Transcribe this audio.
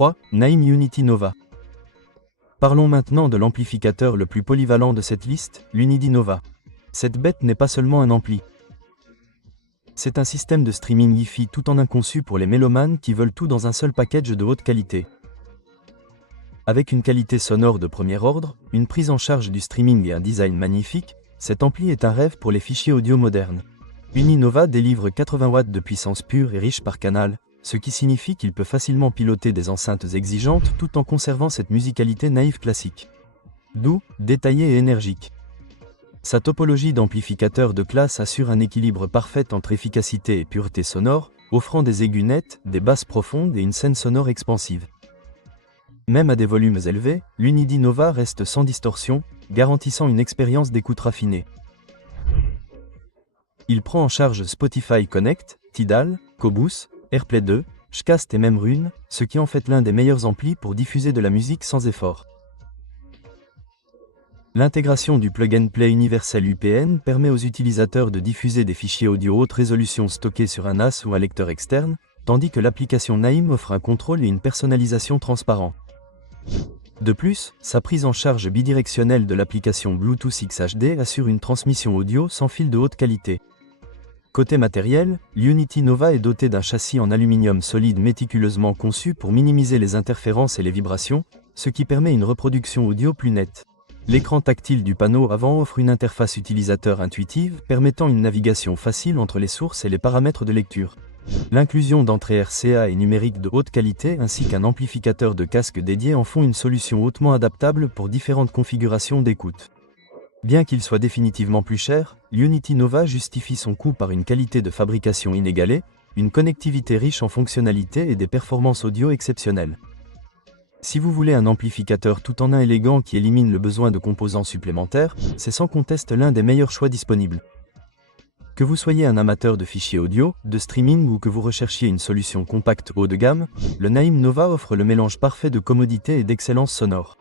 3. Naim Unity Nova. Parlons maintenant de l'amplificateur le plus polyvalent de cette liste, l'Unity Nova. Cette bête n'est pas seulement un ampli. C'est un système de streaming hi-fi tout en un conçu pour les mélomanes qui veulent tout dans un seul package de haute qualité. Avec une qualité sonore de premier ordre, une prise en charge du streaming et un design magnifique, cet ampli est un rêve pour les fichiers audio modernes. Unity Nova délivre 80 watts de puissance pure et riche par canal, ce qui signifie qu'il peut facilement piloter des enceintes exigeantes tout en conservant cette musicalité naïve classique. Doux, détaillé et énergique. Sa topologie d'amplificateur de classe assure un équilibre parfait entre efficacité et pureté sonore, offrant des aigus nets, des basses profondes et une scène sonore expansive. Même à des volumes élevés, l'Unity Nova reste sans distorsion, garantissant une expérience d'écoute raffinée. Il prend en charge Spotify Connect, Tidal, Qobuz, AirPlay 2, Shcast et même Rune, ce qui en fait l'un des meilleurs amplis pour diffuser de la musique sans effort. L'intégration du Plug and Play universel UPN permet aux utilisateurs de diffuser des fichiers audio haute résolution stockés sur un NAS ou un lecteur externe, tandis que l'application Naim offre un contrôle et une personnalisation transparents. De plus, sa prise en charge bidirectionnelle de l'application Bluetooth XHD assure une transmission audio sans fil de haute qualité. Côté matériel, l'Unity Nova est doté d'un châssis en aluminium solide méticuleusement conçu pour minimiser les interférences et les vibrations, ce qui permet une reproduction audio plus nette. L'écran tactile du panneau avant offre une interface utilisateur intuitive permettant une navigation facile entre les sources et les paramètres de lecture. L'inclusion d'entrées RCA et numériques de haute qualité ainsi qu'un amplificateur de casque dédié en font une solution hautement adaptable pour différentes configurations d'écoute. Bien qu'il soit définitivement plus cher, l'Unity Nova justifie son coût par une qualité de fabrication inégalée, une connectivité riche en fonctionnalités et des performances audio exceptionnelles. Si vous voulez un amplificateur tout en un élégant qui élimine le besoin de composants supplémentaires, c'est sans conteste l'un des meilleurs choix disponibles. Que vous soyez un amateur de fichiers audio, de streaming ou que vous recherchiez une solution compacte haut de gamme, le Naim Nova offre le mélange parfait de commodité et d'excellence sonore.